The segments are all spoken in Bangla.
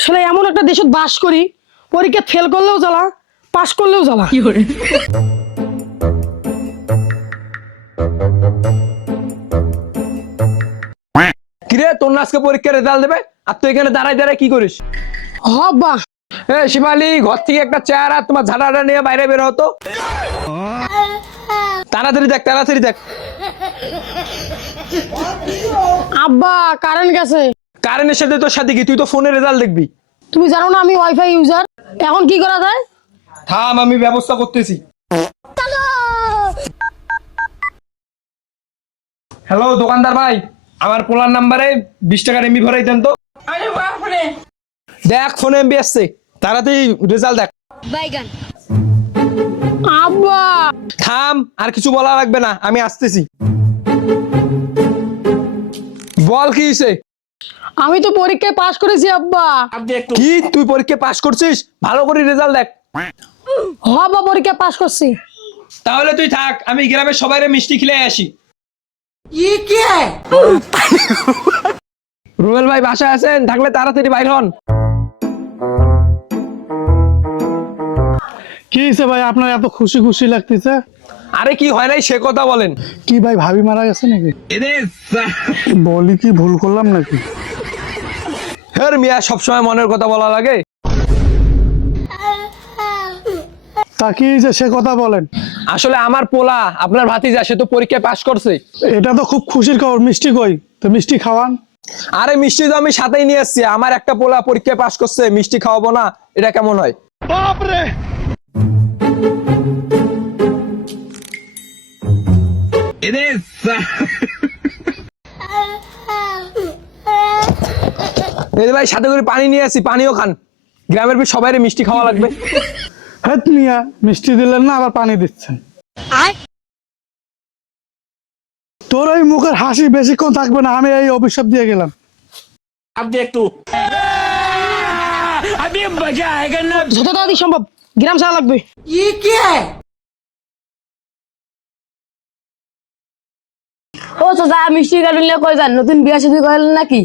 আসলে এমন একটা দেশত বাস করি, পরীক্ষা ফেল করলেও জ্বালা, পাস করলেও জ্বালা। কিরে তোর না আজকে পরীক্ষার রেজাল্ট দেবে আর তুই এখানে দাঁড়ায় দাঁড়ায় কি করিস? হবা শিবালি, ঘর থেকে একটা চেয়ার আর তোমার ঝাড়াটা নিয়ে বাইরে বের হতো। তাড়াতাড়ি দেখ, তাড়াতাড়ি দেখ। আব্বা কারেন্ট গেছে। কারেন্টের সাথে তোর সাথে কি? তুই তো ফোনে রেজাল্ট দেখবি। তুমি জানো না আমি ওয়াইফাই ইউজার। এখন কি করা যায়? থাম, আমি ব্যবস্থা করতেছি। হ্যালো দোকানদার ভাই, আমার পোলার নাম্বারে 20 টাকার এমবি ভরাই দেন তো। দেখ ফোনে এমবি আসছে, তাড়াতাড়ি রেজাল্ট দেখ। আব্বা থাম, আর কিছু বলা লাগবে না, আমি আসতেছি। বল কি হইছে? আমি তো পরীক্ষায় পাস করেছি আব্বা। কি তুই পরীক্ষা পাস করছিস? ভালো করে রেজাল্ট দেখ। হবা পরীক্ষা পাস করছি। তাহলে তুই থাক, আমি গ্রামের সবাইরে মিষ্টি খেলে আসি। রুবেল ভাই বাসায় আছেন? থাকলে তাড়াতাড়ি বাইর হন। কি হয়েছে ভাই, আপনার এত খুশি খুশি লাগতেছে? আরে কি হয় নাই সে কথা বলেন। কি ভাই, ভাবি মারা গেছে নাকি? বলি কি ভুল করলাম নাকি? হ্যাঁ মিয়া, সবসময় মনের কথা বলা লাগে। তা কি হয়েছে সে কথা বলেন। আসলে আমার পোলা আপনার ভাতিজা, সে তো পরীক্ষায় পাশ করছে। এটা তো খুব খুশির খবর, মিষ্টি কই? তো মিষ্টি খাওয়ান। আরে মিষ্টি তো আমি সাথেই নিয়ে আসছি। আমার একটা পোলা পরীক্ষায় পাশ করছে, মিষ্টি খাওয়াবো না? এটা কেমন হয়? বাপরে! এই যে ভাই, সাথে করে পানি নিয়ে আসি, পানিও খান। গ্রামের সবাই মিষ্টি খাওয়া লাগবে। হেত মিয়া, মিষ্টি দিলেন না আবার পানি দিচ্ছেন। তোর ওই মুখের হাসি বেশিক্ষণ থাকবে না, আমি এই অভিশাপ দিয়ে গেলাম। যত তাড়াতাড়ি সম্ভব গ্রাম ছাড়া লাগবে। ও চাচা, মিষ্টি কাটুন কই যান? নতুন বিয়া শাদী করলেন নাকি?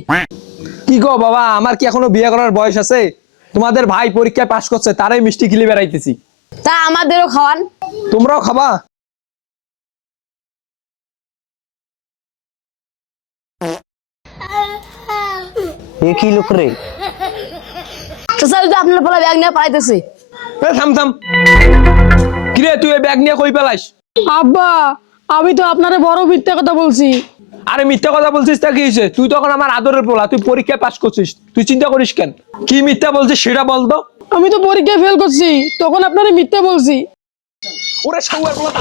কি গো বাবা, আমার কি এখনো বিয়ে করার বয়স আছে? তোমাদের ভাই পরীক্ষায় পাশ করছে, তারাই মিষ্টি খিলি বেড়াইতেছি। তা আমাদেরও খাওয়ান। তোমরাও খাবা? কি লোক রে? চাচা ওই যে আপনার পোলা ব্যাগ নিয়ে পালাইতেছে। থাম থাম, কিরে তুই এই ব্যাগ নিয়ে কই পেলাইস? আব্বা আমি তো আপনারে বড় মিথ্যা কথা বলছি। আরে মিথ্যা কথা বলছিস তা কি হয়েছে? তুই তখন আমার আদরের পোলা, তুই পরীক্ষায় পাশ করছিস, তুই চিন্তা করিস কেন? কি মিথ্যা বলছিস সেটা বলতো। আমি তো পরীক্ষায় ফেল করছি, তখন আপনারে মিথ্যা বলছি। ওরে সাঙ্গুয়ার পোলা,